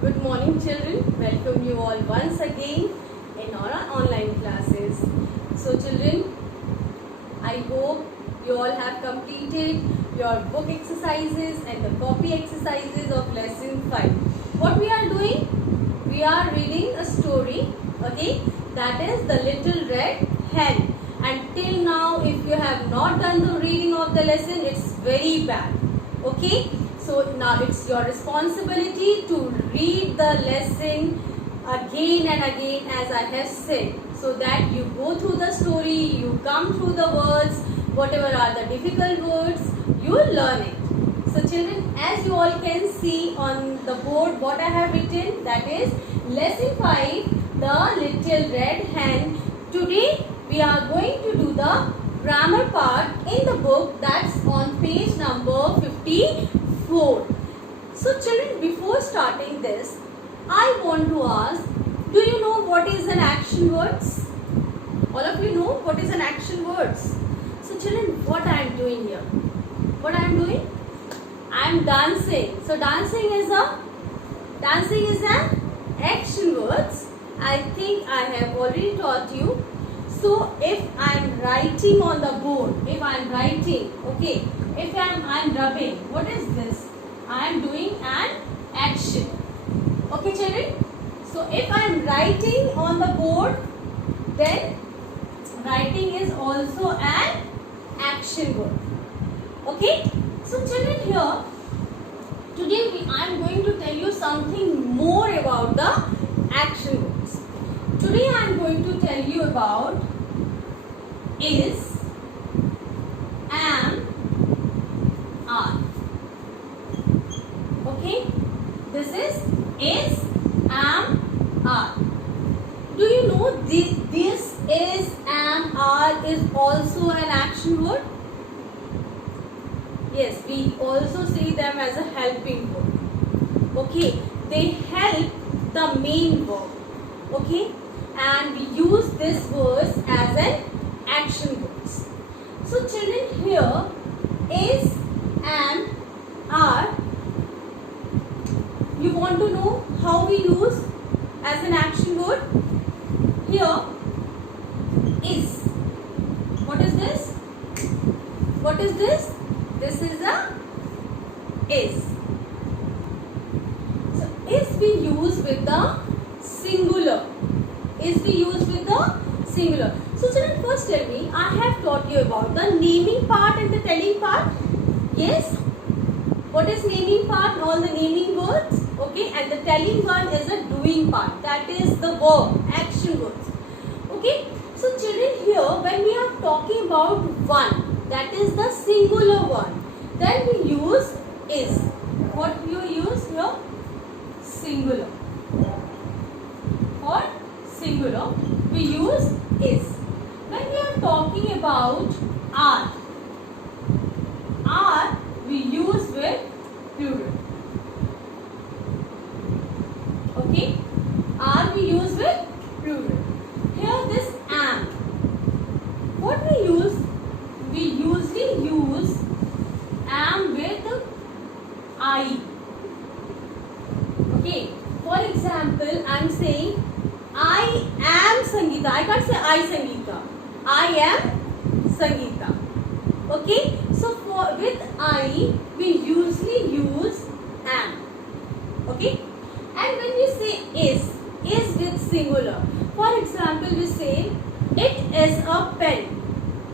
Good morning children, welcome you all once again in our online classes. So children, I hope you all have completed your book exercises and the copy exercises of lesson 5. What we are doing? We are reading a story, okay, that is The Little Red Hen. And till now if you have not done the reading of the lesson, it's very bad, okay. So now it's your responsibility to read the lesson again and again as I have said, so that you go through the story, you come through the words, whatever are the difficult words, you learn it. So children, as you all can see on the board what I have written, that is lesson 5, The Little Red Hen. Today we are going to do the grammar part in the book, that's on page number 54. So children, before starting this, I want to ask, do you know what is an action words? All of you know what is an action words? So children, what I am doing here? What I am doing? I am dancing. So dancing is an action words. I think I have already taught you. So if I am writing on the board, if I am writing, okay, if I am rubbing, what is this? I am doing an action. Okay children? So if I am writing on the board, then writing is also an action word. Okay? So children, here today I am going to tell you something more about the action words. Today I am going to tell you about is, am, are. Okay? This is, am, are. Do you know this is, am, are is also an action word? Yes, we also see them as a helping word. Okay, they help the main verb. Okay, and we use this words as an action words. So children, here is, am, are. You want to know how we use as an action word? Here is. What is this? What is this? This is a is. So is we use with the singular. Is we use with the singular. So children, first tell me, I have taught you about the naming part and the telling part. Yes? What is naming part? All the naming words. Okay, and the telling one is a doing part. That is the verb, action words. Okay, so children, here when we are talking about one, that is the singular one, then we use is. What you use here? Singular. For singular, we use is. When we are talking about are we use with plural. Okay, are we use with plural. Here this am, what we use? We usually use am with I. Okay, for example, I am saying I am Sangeeta. I can't say I Sangeeta. I am Sangeeta. Okay, so with I we usually use am. Okay, and when we say is with singular. For example, we say it is a pen.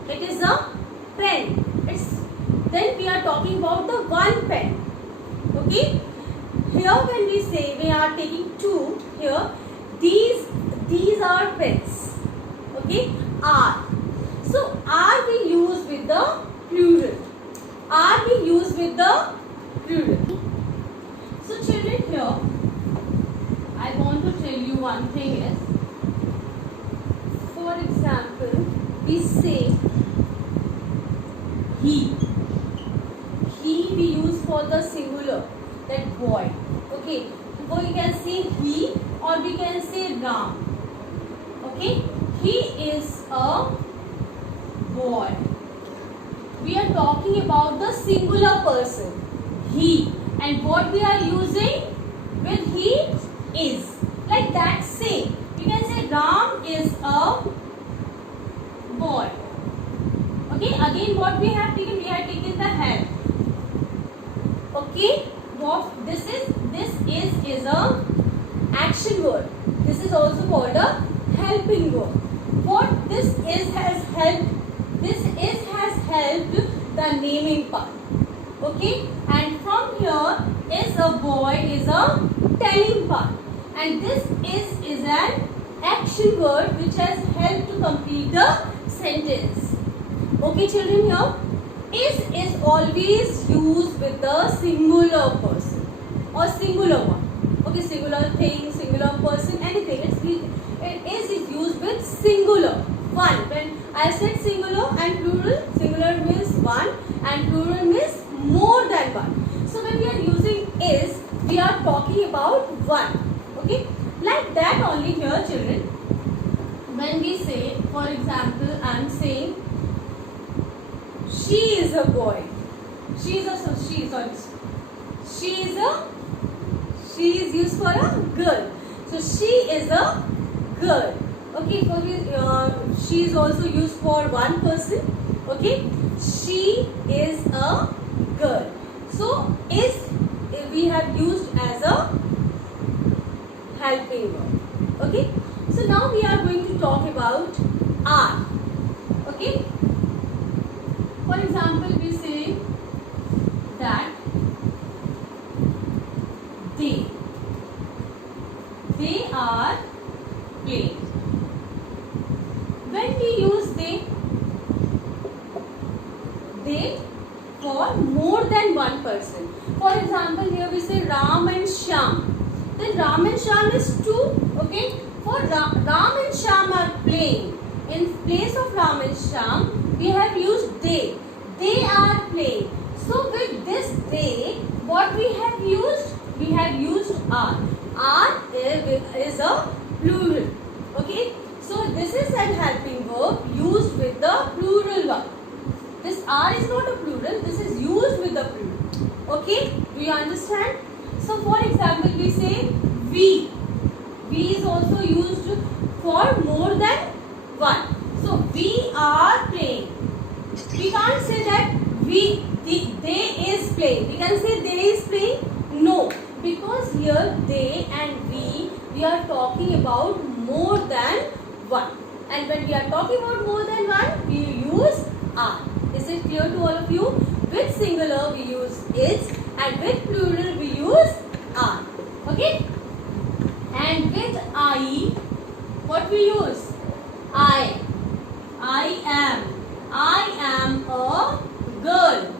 It is a pen. Then we are talking about the one pen. Okay, here when we say we are taking two, here these are pens. Okay, are. So are we use with the plural. Are we use with the plural. So children, here I want to tell you one thing is, for example, we say he we use for the singular, that boy. Okay, so we can say he or we can say Ram. Okay, he is a boy. We are talking about the singular person, he, and what we are using with he? action word. This is also called a helping verb. What this is has helped. This is has helped the naming part. Okay, and from here is a boy is a telling part, and this is an action word which has helped to complete the sentence. Okay, children, here is always used with the singular person or singular one. Okay, singular thing, singular person, anything. It is used with singular one. When I said singular and plural, singular means one and plural means more than one. So when we are using is, we are talking about one. Okay, like that only here, children. When we say, for example, I am saying she is a boy. She is used for a girl. So she is a girl. Okay, she is also used for one person. Okay, she is a girl. So is we have used as a helping verb. Okay, so now we are going to talk about are. Okay, for example, we say that they are playing. When we use they for more than one person. For example, here we say Ram and Shyam. Then Ram and Shyam is two. Okay, for Ram and Shyam are playing. In place of Ram and Shyam, we have used they. They are playing. So with this they, what we have used? We have used are. Are is a plural. Okay, so this is an helping verb used with the plural one. This are is not a plural. This is used with the plural. Okay, do you understand? So for example, we say we. We is also used for more than one. So we are playing. We can't say that they is playing. We can say they is playing. No, because here they and we are talking about more than one. And when we are talking about more than one, we use are. Is it clear to all of you? With singular we use is, and with plural we use are. Okay? And with I, what we use? I am a girl.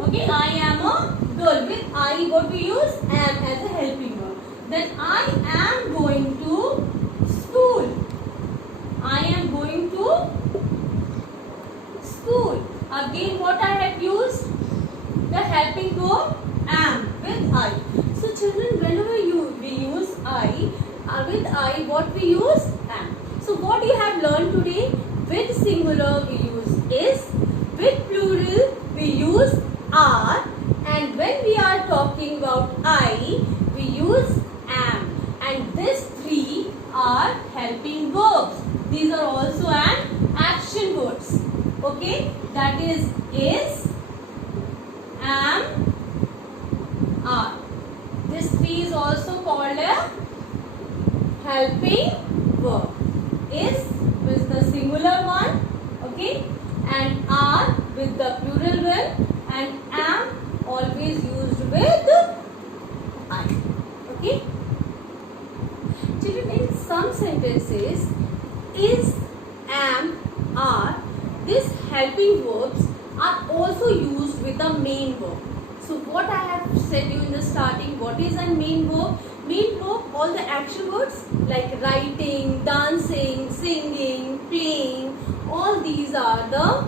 Okay, I am a girl. With I, what we use? Am as a helping verb. Then I am going to school. I am going to school. Again, what I have used? The helping verb am with I. So children, whenever we use I, with I, what we use? Am. So what you have learned today? With singular we use is, with plural we use are, and when we are talking about I, we use am. And these three are helping verbs. These are also an action words. Okay, that is, am, are. This three is also called a helping verb. Is with the singular one, okay, and are with the plural one, and am always used with I. Okay. Children, in some sentences, is, am, are, these helping verbs are also used with the main verb. So what I have said you in the starting, what is a main verb? Main verb, all the action words like writing, dancing, singing, playing, all these are the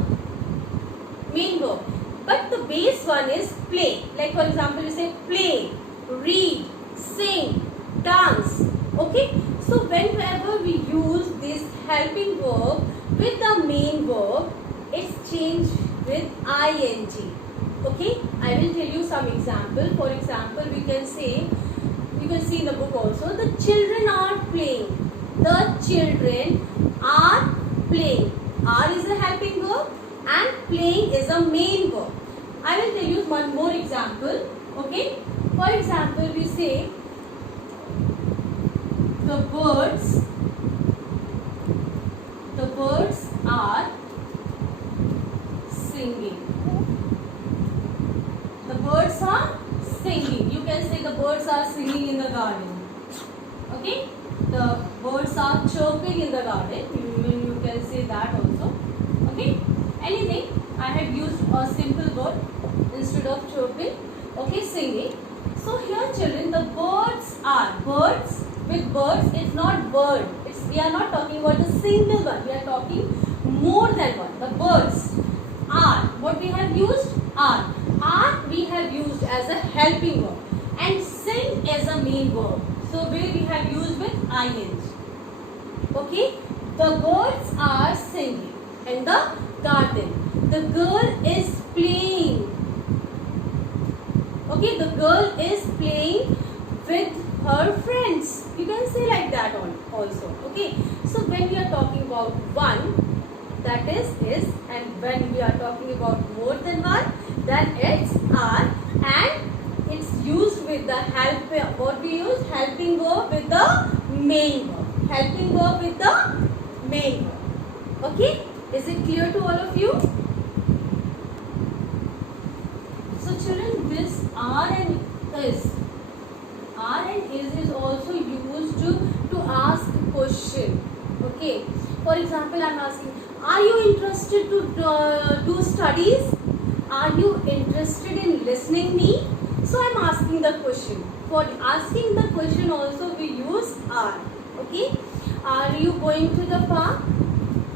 main verb. But the base one is play. Like for example, you say play, read, sing, dance. Okay. So whenever we use this helping verb with the main verb, it's changed with ing. Okay. I will tell you some example. For example, we can say, you can see in the book also, the children are playing. The children are playing. Are is a helping verb and playing is a main verb. I will tell you one more example. Okay. For example, we say the birds are singing. The birds are singing. You can say the birds are singing in the garden. Okay, the birds are chirping in the garden. You can say that also. Okay, anything. I have used a simple word instead of chirping. Okay, singing. So here children, the birds with birds, it's not bird. We are not talking about the single one. We are talking more than one. The birds are, what we have used? Are we have used as a helping verb, and sing as a main verb. So where we have used with ing. Okay, the birds are singing in the garden. The girl is playing. Okay, the girl is playing with her friends. You can say like that also. Okay, so when we are talking about one, that is, and when we are talking about more than one, then it's are, and it's used with the what we use? Helping verb with the main verb. Helping verb with the main verb. Okay, is it clear to all of you? So children, this are and is also used to ask a question. Okay, for example, I am asking, are you interested to do studies? Are you interested in listening me? So I am asking the question. For asking the question also we use are. Okay, are you going to the park?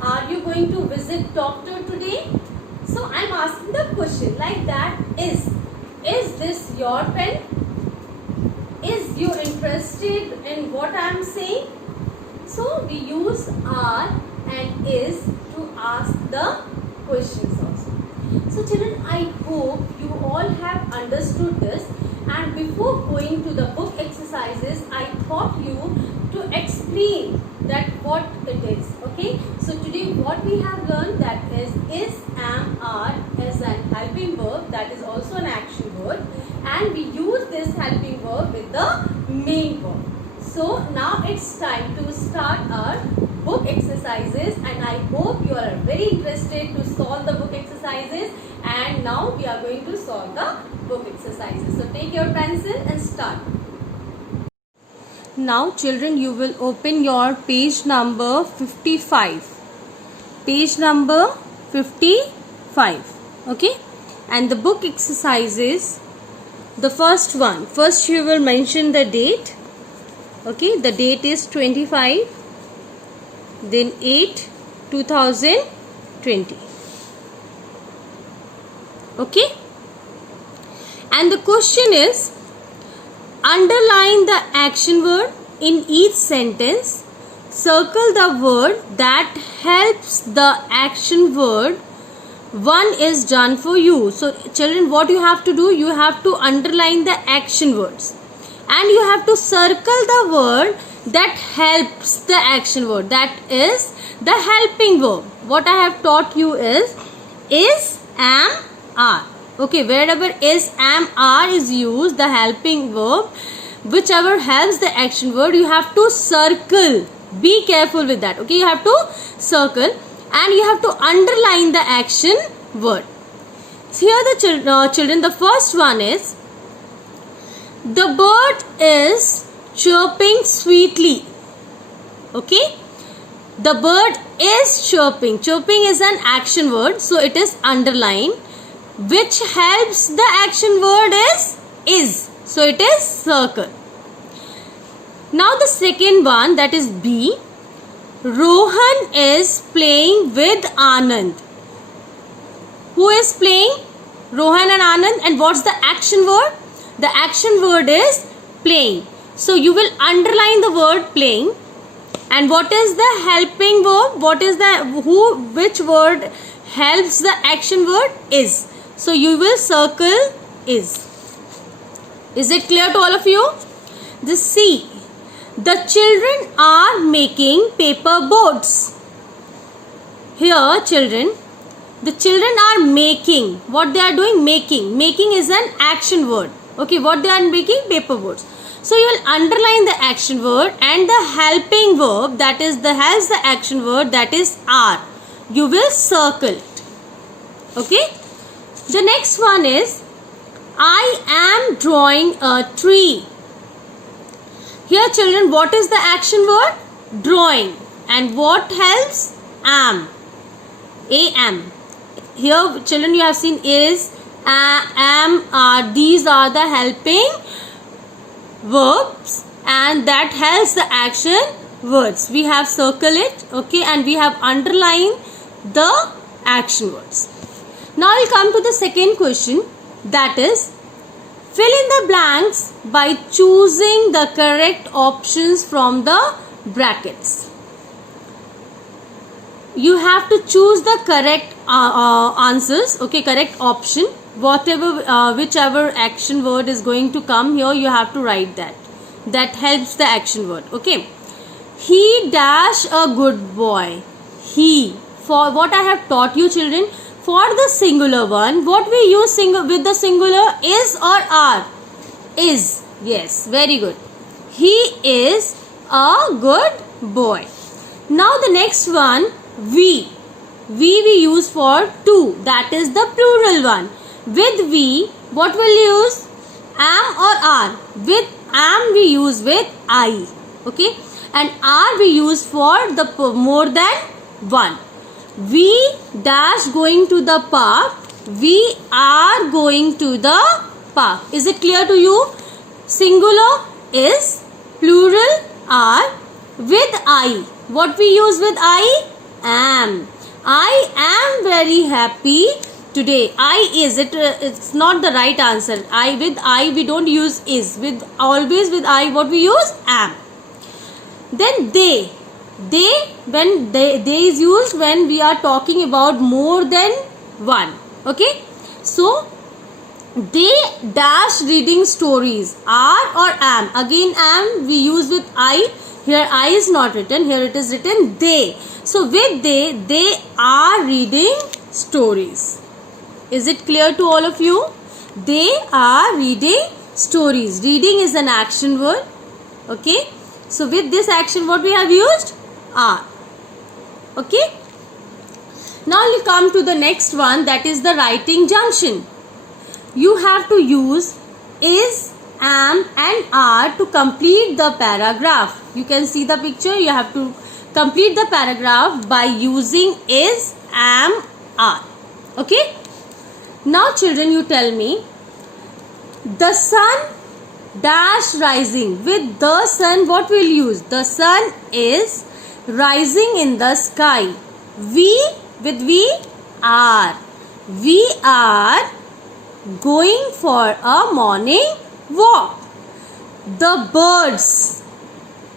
Are you going to visit doctor today? So I am asking the question like that. Is this your pen? Is you interested in what I am saying? So we use are and is to ask the questions also. So children, I hope you all have understood this, and before going to the book exercises, I thought you to explain that what it is. Okay, so today what we have learned, that is, am, are as an helping verb, that is also an action word, and we use this helping verb with the main verb. So now it's time to start our book exercises, and I hope you are very interested to solve the book exercises. And now we are going to solve the book exercises. So take your pencil and start. Now children, you will open your page number 55. Page number 55. Okay, and the book exercises, the first one. First you will mention the date. Okay, the date is 25, then 8, 2020. Okay, and the question is, underline the action word in each sentence. Circle the word that helps the action word. One is done for you. So children, what you have to do, you have to underline the action words, and you have to circle the word that helps the action word, that is the helping verb. What I have taught you is, am, are. Okay, wherever is, am, are is used, the helping verb, whichever helps the action word, you have to circle. Be careful with that. Okay, you have to circle and you have to underline the action word. So here the children, the first one is, the bird is chirping sweetly. Okay, the bird is chirping. Chirping is an action word, so it is underlined. Which helps the action word is. So it is circle. Now the second one, that is B. Rohan is playing with Anand. Who is playing? Rohan and Anand. And what's the action word? The action word is playing. So you will underline the word playing. And what is the helping verb? What is the which word helps the action word? Is. So you will circle is. Is it clear to all of you? The C. The children are making paper boats. Here children, the children are making. What they are doing? Making. Making is an action word. Okay, what they are making? Paper boats. So you'll underline the action word and the helping verb, that is the helps the action word, that is are. You will circle it. Okay. The next one is I am drawing a tree. Here children, what is the action word? Drawing. And what helps? Am. Am. Here children, you have seen is, am, are. These are the helping verbs and that helps the action words. We have circled it, okay, and we have underlined the action words. Now I'll come to the second question, that is fill in the blanks by choosing the correct options from the brackets. You have to choose the correct answers, okay, correct option. Whatever, whichever action word is going to come here, you have to write that. That helps the action word, okay. He dash a good boy. He. For what I have taught you children, for the singular one, what we use with the singular, is or are? Is. Yes, very good. He is a good boy. Now the next one, we. We use for two, that is the plural one. With we, what will you use? Am or are? With am we use with I, okay, and are we use for the more than one. We dash going to the park. We are going to the park. Is it clear to you? Singular is, plural are. With I, what we use with I? Am. I am very happy today. I is, it's not the right answer. I, with I we don't use is. With always with I, what we use? Am. Then they. When they is used when we are talking about more than one, okay. So they dash reading stories. Are or am? Again am we use with I. Here I is not written, here it is written they. So with they are reading stories. Is it clear to all of you? They are reading stories. Reading is an action word, okay. So with this action what we have used? Are, okay. Now you come to the next one, that is the writing junction. You have to use is, am and are to complete the paragraph. You can see the picture. You have to complete the paragraph by using is, am, are, okay. Now children, you tell me, the sun dash rising. With the sun, what will use? The sun is rising in the sky. We, with we are. We are going for a morning walk. The birds.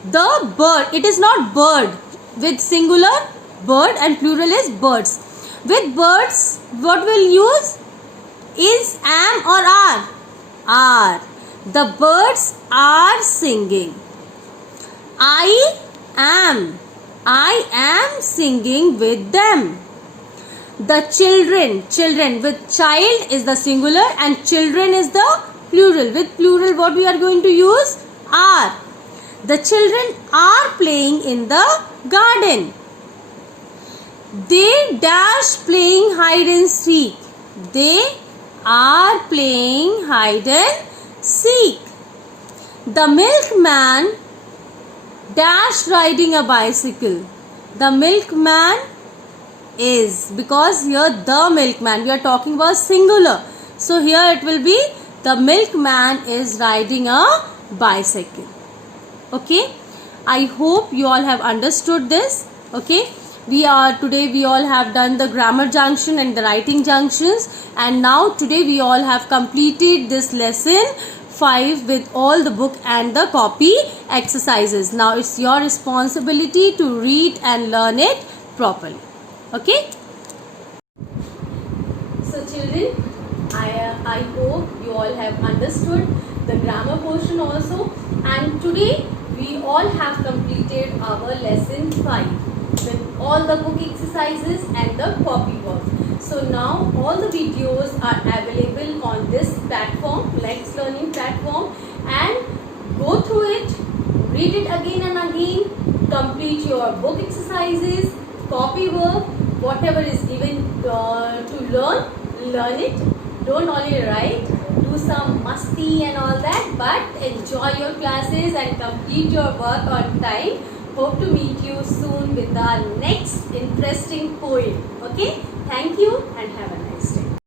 The bird. It is not bird. With singular, bird, and plural is birds. With birds, what will use? Is, am or are? Are. The birds are singing. I am. I am singing with them. The children with child is the singular and children is the plural. With plural what we are going to use? Are. The children are playing in the garden. They dash playing hide and seek. They are playing hide and seek. The milkman dash riding a bicycle. The milkman is, because here the milkman, we are talking about singular. So here it will be the milkman is riding a bicycle. Okay. I hope you all have understood this. Okay. Today we all have done the grammar junction and the writing junctions, and now today we all have completed this lesson 5 with all the book and the copy exercises. Now it's your responsibility to read and learn it properly. Okay. So children, I hope you all have understood the grammar portion also, and today we all have completed our lesson 5 with all the book exercises and the copy work. So now all the videos are available on this platform, Lex Learning platform, and go read it again and again, complete your book exercises, copy work, whatever is given to learn it. Don't only write, do some masti and all that, but enjoy your classes and complete your work on time. Hope to meet you soon with our next interesting poem. Okay, thank you and have a nice day.